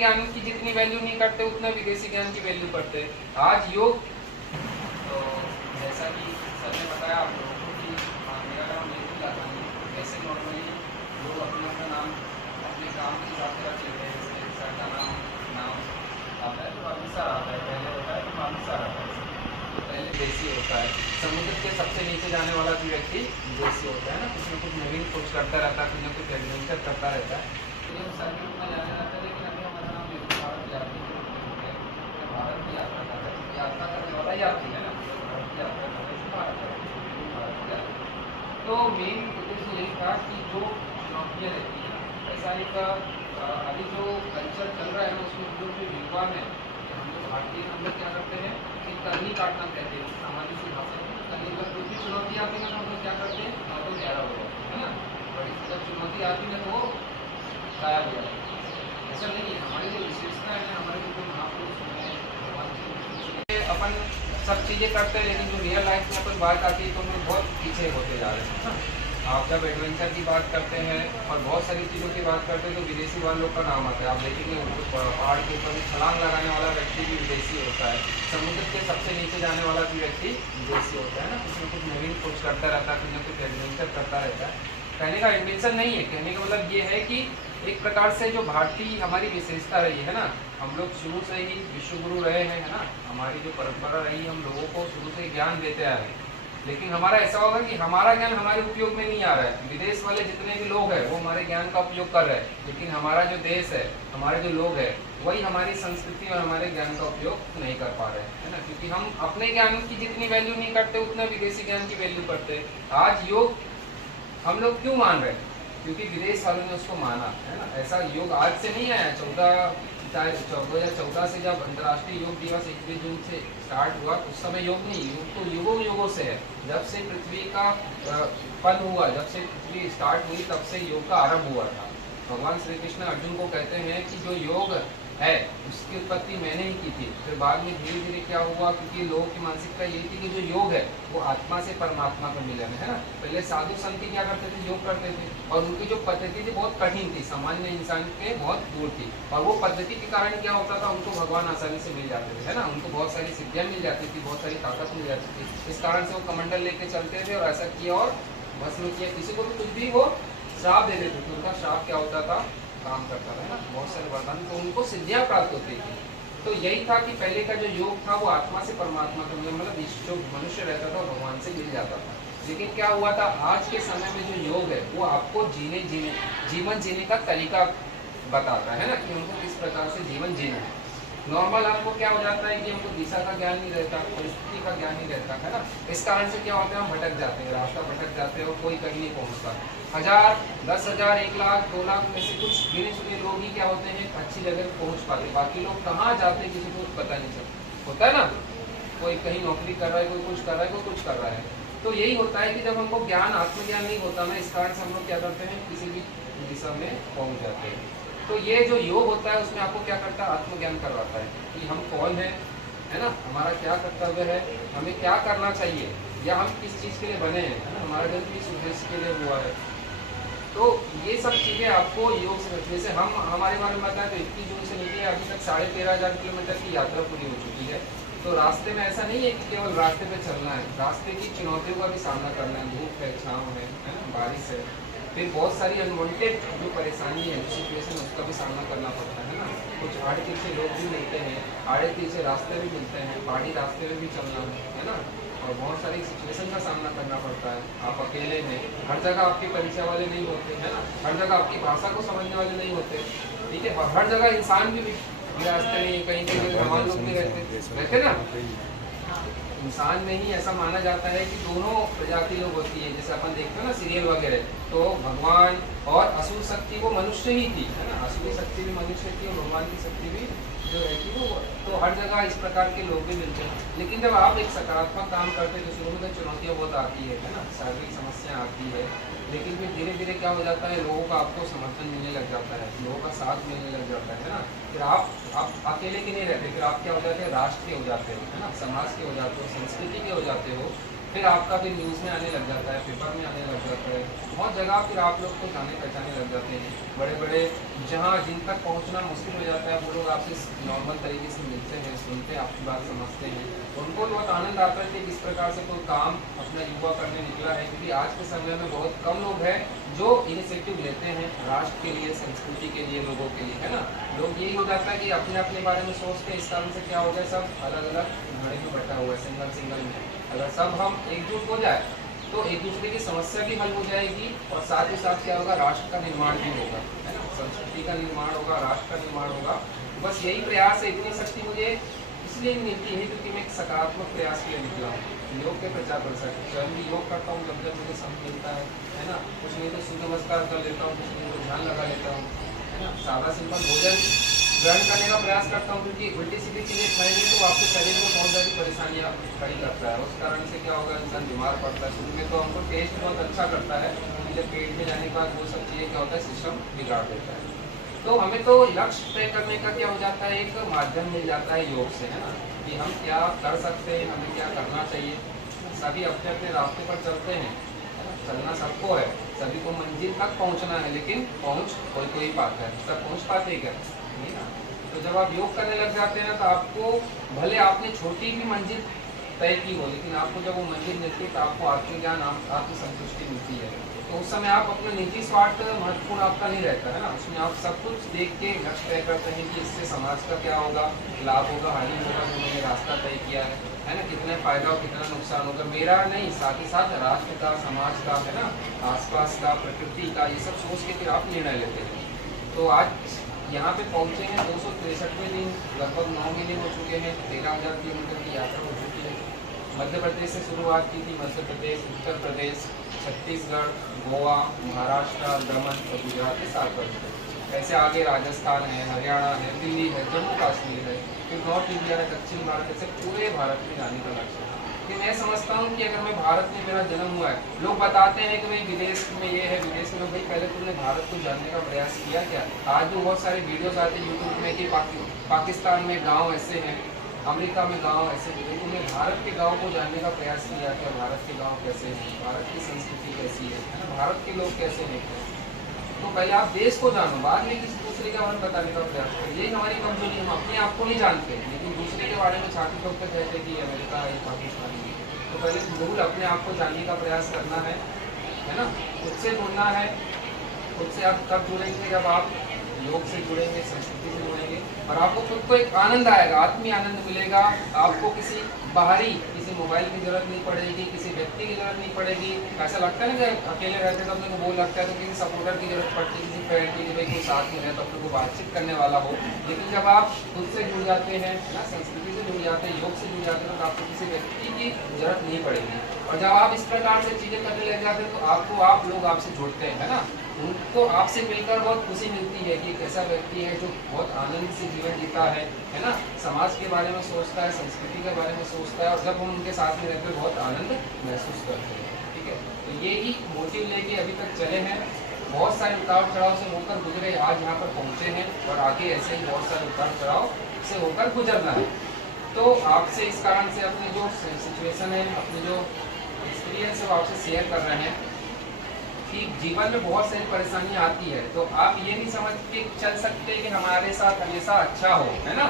ज्ञान की जितनी वैल्यू नहीं करते उतना विदेशी ज्ञान की वैल्यू करते हैं। आज योग, तो जैसा कि सर ने बताया आप लोगों को कि मेरा नाम मेहदी लाखानी है। ऐसे नॉर्मली लोग अपना अपना नाम अपने काम के हिसाब से रख लेते हैं। जैसे सर का नाम आता है तो अभिसार आता है, पहले होता है तो अभिसार आता है, पहले देसी होता है। समुद्र के सबसे नीचे जाने वाला भी व्यक्ति देसी होता है ना, कुछ न कुछ नवीन खोज करता रहता है, कुछ न कुछ एडवेंचर करता रहता है। तो जब सर के रूप में जाना जाता है, लेकिन अभी हमारा नाम भारत यात्री के रूप में हो गया। भारत की यात्रा कर रहे हैं, यात्रा करने वाला यात्री है ना, भारत की यात्रा कर रहे हैं, भारत की यात्रा। तो मेन उद्देश्य यही था कि जो चुनौतियाँ रहती हैं, ऐसा एक अभी जो कल्चर चल रहा है ना, उसमें जो भी विद्वान है, हम लोग भारतीय हम लोग क्या करते हैं कि करनी काटना कहते हैं सामान्य सी भाषा में। करनी का कोई भी चुनौती आती है ना, तो हम लोग क्या करते हैं, तो ग्यारह हो जाते हैं, है ना। बड़ी जब चुनौती आती है तो वो गायब हो जाता है। ऐसा नहीं है, हमारी जो विशेषता है, हमारे जो महापुरुष हैं, अपन सब चीज़ें करते हैं, लेकिन जो रियल लाइफ में अपन बात आती है तो हम लोग बहुत पीछे होते जा रहे हैं। आप जब एडवेंचर की बात करते हैं और बहुत सारी चीज़ों की बात करते हैं तो विदेशी वालों का नाम आता है। आप देखेंगे उनको पहाड़ के ऊपर छलांग लगाने वाला व्यक्ति भी विदेशी होता है, समुद्र के सबसे नीचे जाने वाला भी व्यक्ति विदेशी होता है ना, कुछ न कुछ नवीन खोज करता रहता है, कुछ न कुछ एडवेंचर करता रहता है। कहने का एडवेंचर नहीं है, कहने का मतलब ये है कि एक प्रकार से जो भारतीय हमारी विशेषता रही है ना, हम लोग शुरू से ही विश्वगुरु रहे हैं, है ना, हमारी जो परंपरा रही, हम लोगों को शुरू से ज्ञान देते आए हैं। लेकिन हमारा ऐसा होगा कि हमारा ज्ञान हमारे उपयोग में नहीं आ रहा है, विदेश वाले जितने भी लोग हैं वो हमारे ज्ञान का उपयोग कर रहे हैं, लेकिन हमारा जो देश है, हमारे जो लोग हैं, वही हमारी संस्कृति और हमारे ज्ञान का उपयोग नहीं कर पा रहे हैं, है ना, क्योंकि हम अपने ज्ञान की जितनी वैल्यू नहीं करते उतना विदेशी ज्ञान की वैल्यू करते हैं। आज योग हम लोग क्यों मान रहे हैं, क्योंकि विदेश वालों ने उसको माना, है ना। ऐसा योग आज से नहीं आया, 2014 से जब अंतर्राष्ट्रीय योग दिवस 21 जून से स्टार्ट हुआ, उस समय योग नहीं, योग तो युगों युगों से है। जब से पृथ्वी का पन हुआ, जब से पृथ्वी स्टार्ट हुई, तब से योग का आरंभ हुआ था। भगवान श्री कृष्ण अर्जुन को कहते हैं कि जो योग है उसकी उत्पत्ति मैंने ही की थी। फिर बाद में धीरे धीरे क्या हुआ, क्योंकि लोगों की मानसिकता यही थी कि जो योग है वो आत्मा से परमात्मा का मिलन है ना। पहले साधु संत क्या करते थे, योग करते थे, और उनकी जो पद्धति थी बहुत कठिन थी, सामान्य इंसान के बहुत दूर थी, और वो पद्धति के कारण क्या होता था, उनको भगवान आसानी से मिल जाते थे, है ना, उनको बहुत सारी सिद्धियाँ मिल जाती थी, बहुत सारी ताकत मिल जाती थी। इस कारण से वो कमंडल लेके चलते थे और ऐसा किया और भस्म किया, किसी को भी कुछ भी वो श्राप दे देते थे, उनका श्राप क्या होता था, काम करता था, है ना, बहुत सारे वरदान, तो उनको सिद्धियाँ प्राप्त होती थी। तो यही था कि पहले का जो योग था वो आत्मा से परमात्मा का मिलन, मतलब जो मनुष्य रहता था भगवान से मिल जाता था। लेकिन क्या हुआ था, आज के समय में जो योग है वो आपको जीवन जीने का तरीका बताता है ना, कि हमको किस प्रकार से जीवन जीना है। नॉर्मल आपको क्या हो जाता है कि हमको दिशा का ज्ञान नहीं रहता, परिस्थिति का ज्ञान नहीं रहता, है ना। इस कारण से क्या होता है, हम भटक जाते हैं, रास्ता भटक जाते हैं और कोई कहीं नहीं पहुंचता। 1000, 10,000, 1 लाख, 2 लाख में से कुछ गिने चुने लोग ही क्या होते हैं, अच्छी जगह पहुंच पाते, बाकी लोग कहाँ जाते हैं किसी को पता नहीं चलता, होता है ना। कोई कहीं नौकरी कर रहा है, कोई कुछ कर रहा है, कोई कुछ कर रहा है। तो यही होता है कि जब हमको ज्ञान, आत्मज्ञान नहीं होता ना, इस कारण से हम लोग क्या करते हैं, किसी भी दिशा में पहुँच जाते हैं। तो ये जो योग होता है उसमें आपको क्या करता है, आत्मज्ञान करवाता है कि हम कौन है ना, हमारा क्या कर्तव्य है, हमें क्या करना चाहिए, या हम किस चीज़ के लिए बने हैं, है ना, हमारा जन्म किस उद्देश्य के लिए हुआ है। तो ये सब चीज़ें आपको योग से, जैसे हम हमारे बारे में बताएं तो 21 जून से निकले अभी तक 13,500 किलोमीटर की यात्रा पूरी हो चुकी है। तो रास्ते में ऐसा नहीं है कि केवल रास्ते पे चलना है, रास्ते की चुनौतियों का भी सामना करना है, धूप है, छाँव है ना, बारिश है, फिर बहुत सारी अनवांटेड जो परेशानी है, जो सिचुएशन है, उसका भी सामना करना पड़ता है ना। कुछ आड़े तिरछे लोग भी मिलते हैं, आड़े तिरछे रास्ते भी मिलते हैं, पहाड़ी रास्ते में भी चलना है ना, और बहुत सारी सिचुएशन का सामना करना पड़ता है। आप अकेले में, हर जगह आपके परिचय वाले नहीं होते, है ना, हर जगह आपकी भाषा को समझने वाले नहीं होते, ठीक है, और हर जगह इंसान भी रास्ते नहीं, कहीं कहीं हमारे लोग भी रहते ना। इंसान में ही ऐसा माना जाता है कि दोनों प्रजाति लोग होती है, जैसे अपन देखते हैं ना सीरियल वगैरह, तो भगवान और असुर शक्ति वो मनुष्य ही थी, है ना, असुरी शक्ति भी मनुष्य थी और भगवान की शक्ति भी जो रहती है वो, तो हर जगह इस प्रकार के लोग भी मिलते हैं। लेकिन जब आप एक सकारात्मक काम करते हैं तो शुरू में तो चुनौतियाँ बहुत आती है ना, शारीरिक समस्या आती है, लेकिन फिर धीरे धीरे क्या हो जाता है, लोगों का आपको समर्थन मिलने लग जाता है, लोगों का साथ मिलने लग जाता है ना। फिर आप अकेले के नहीं रहते, फिर आप क्या हो जाते हैं, राष्ट्र के हो जाते हो, है ना, समाज के हो जाते हो, संस्कृति के हो जाते हो, फिर आपका भी न्यूज़ में आने लग जाता है, पेपर में आने लग जाता है, बहुत जगह फिर आप लोग को जाने पहचाने लग जाते हैं। बड़े बड़े जहाँ जिन तक पहुँचना मुश्किल हो जाता है वो लोग आपसे नॉर्मल तरीके से मिलते हैं, सुनते हैं, आपकी बात समझते हैं, उनको बहुत आनंद आता है कि किस प्रकार से कोई काम अपना युवा करने निकला है। क्योंकि आज के समय में बहुत कम लोग हैं जो इनिशिएटिव लेते हैं राष्ट्र के लिए, संस्कृति के लिए, लोगों के लिए, है ना। लोग यही हो जाता है कि अपने अपने बारे में सोचते हैं, इस कारण से क्या हो गया, सब अलग अलग घड़े में बटा हुआ है, सिंगल सिंगल में। अगर सब हम एकजुट हो जाए तो एक दूसरे की समस्या भी हल हो जाएगी और साथ ही साथ क्या होगा, राष्ट्र का निर्माण भी होगा, है ना, संस्कृति का निर्माण होगा, राष्ट्र का निर्माण होगा। बस यही प्रयास है। इतनी शक्ति मुझे इसलिए मिलती है क्योंकि मैं एक सकारात्मक प्रयास के लिए निकला हूँ, योग के प्रचार प्रसार। स्वयं भी योग करता हूँ जब जब मुझे समय मिलता है ना। कुछ नहीं तो सूर्य नमस्कार कर लेता हूँ, कुछ नहीं तो ध्यान लगा लेता हूँ, है ना। सादा सिंपल भोजन ग्रहण करने का प्रयास करता हूँ क्योंकि उल्टी सीधी चीज़ें खाएंगे तो आपके शरीर में बहुत सारी परेशानियाँ खड़ी करता है। उस कारण से क्या होगा, इंसान बीमार पड़ता है। शुरू में तो हमको टेस्ट बहुत अच्छा करता है, जब पेट में जाने के बाद वो सब चीज़ें क्या होता है, सिस्टम बिगाड़ देता है। तो हमें तो लक्ष्य तय करने का क्या हो जाता है, एक माध्यम मिल जाता है योग से, है ना, कि हम क्या कर सकते हैं, हमें क्या करना चाहिए। सभी अपने अपने रास्ते पर चलते हैं, है ना, चलना सबको है, सभी को मंजिल तक पहुंचना है, लेकिन पहुंच कोई कोई पाता है, सब पहुंच पाते क्या, नहीं ना। तो जब आप योग करने लग जाते हैं तो आपको भले आपने छोटी भी मंजिल तय की हो, लेकिन आपको जब वो मंजिल मिलती है तो आपको आत्मज्ञान, आपकी संतुष्टि मिलती है। तो उस समय आप अपना निजी स्वार्थ महत्वपूर्ण आपका नहीं रहता है ना। उसमें आप सब कुछ देख के लक्ष्य तय करते हैं कि इससे समाज का क्या होगा, लाभ होगा, हानि होगा, जो मैंने रास्ता तय किया है ना, कितना फायदा और कितना नुकसान होगा, मेरा नहीं, साथ ही साथ राष्ट्र का, समाज का, है ना, आसपास का, प्रकृति का, ये सब सोच के फिर आप निर्णय लेते हैं। तो आज यहाँ पे पहुँचे हैं, 263वें दिन, लगभग 9 महीने हो चुके हैं, 13,000 किलोमीटर की यात्रा हो चुकी है। मध्य प्रदेश से शुरुआत की थी, मध्य प्रदेश, उत्तर प्रदेश, छत्तीसगढ़, गोवा, महाराष्ट्र, दमन और गुजरात के 7 राज्य। ऐसे आगे राजस्थान है, हरियाणा है, दिल्ली है, जम्मू कश्मीर है, फिर नॉर्थ इंडिया है, दक्षिण भारत, ऐसे पूरे भारत में जाने का लक्ष्य है। कि मैं समझता हूँ कि अगर मैं भारत में मेरा जन्म हुआ है, लोग बताते हैं कि भाई विदेश में ये है, विदेश में, भाई पहले तुमने भारत को जानने का प्रयास किया क्या। आज भी बहुत सारे वीडियोस आते हैं यूट्यूब में कि पाकिस्तान में गाँव ऐसे हैं, अमेरिका में गांव ऐसे हैं, तुमने भारत के गांव को जानने का प्रयास किया क्या, भारत के गांव कैसे हैं, भारत की संस्कृति कैसी है ना, भारत के लोग कैसे हैं। तो पहले आप देश को जानो, बाद में किसी दूसरे के बारे में बताने का प्रयास करें। यही हमारी कमजोरी है, हम अपने आप को नहीं जानते, लेकिन दूसरे के बारे में छाती ठोक कर कहते हैं कि अमेरिका है, पाकिस्तान है। तो पहले जरूर अपने आप को जानने का प्रयास करना है ना, खुद से जुड़ना है। खुद से आप तब जुड़ेंगे जब आप योग से जुड़ेंगे, संस्कृति से जुड़ेंगे, और आपको खुद को एक आनंद आएगा, आत्मीय आनंद मिलेगा। आपको किसी बाहरी, किसी मोबाइल की जरूरत नहीं पड़ेगी, किसी व्यक्ति की जरूरत नहीं पड़ेगी। ऐसा लगता है ना कि अकेले रहते तो अपने को बोल लगता है, तो किसी सपोर्टर की जरूरत पड़ती है, किसी फ्रेंड की, भाई कोई साथ में रहे तो अपने को बातचीत करने वाला हो। लेकिन जब आप खुद से जुड़ जाते हैं ना, संस्कृति से जुड़ जाते हैं, योग से जुड़ जाते हैं, तो आपको किसी व्यक्ति की जरूरत नहीं पड़ेगी। और जब आप इस प्रकार से चीज़ें करने लग जाते हैं तो आपको आप लोग आपसे जुड़ते हैं, है ना, उनको आपसे मिलकर बहुत खुशी मिलती है कि एक ऐसा व्यक्ति है जो बहुत आनंद से जीवन जीता है ना, समाज के बारे में सोचता है, संस्कृति के बारे में सोचता है, और जब हम उनके साथ में रहते हैं बहुत आनंद महसूस करते हैं। ठीक है, तो ये ही मोटिव लेके अभी तक चले हैं, बहुत सारे उतार चढ़ाव से होकर गुजरे, आज यहाँ पर पहुँचे हैं, और आगे ऐसे ही बहुत सारे उतार चढ़ाव से होकर गुजरना है। तो आपसे इस कारण से अपनी जो सिचुएशन है, अपनी जो एक्सपीरियंस है वो आपसे शेयर कर रहे हैं कि जीवन में बहुत सारी परेशानियां आती है, तो आप ये नहीं समझ के चल सकते कि हमारे साथ हमेशा अच्छा हो, है ना।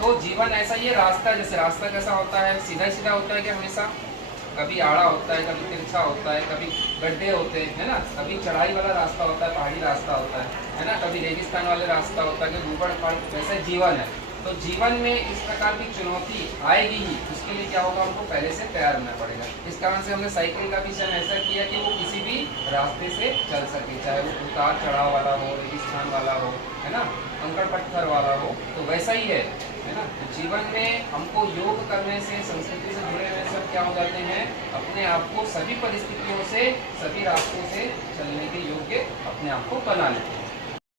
तो जीवन ऐसा ही है, रास्ता जैसे, रास्ता कैसा होता है, सीधा सीधा होता है कि हमेशा, कभी आड़ा होता है, कभी तिरछा होता है, कभी गड्ढे होते हैं, है ना, कभी चढ़ाई वाला रास्ता होता है, पहाड़ी रास्ता होता है ना, कभी रेगिस्तान वाले रास्ता होता है, कभी ऊबड़ खाबड़, वैसा जीवन है। तो जीवन में इस प्रकार की चुनौती आएगी ही, उसके लिए क्या होगा, उनको पहले से तैयार होना पड़ेगा। इस कारण से हमने साइकिल का भी चयन ऐसा किया कि वो किसी भी रास्ते से चल सके, चाहे वो उतार चढ़ाव वाला हो, रेगिस्तान वाला हो, है ना, कंकड़ पत्थर वाला हो, तो वैसा ही है ना। तो जीवन में हमको योग करने से, संस्कृति से जुड़े रहने से क्या हो जाते हैं, अपने आप को सभी परिस्थितियों से, सभी रास्तों से चलने के योग्य अपने आप को बना लेते हैं।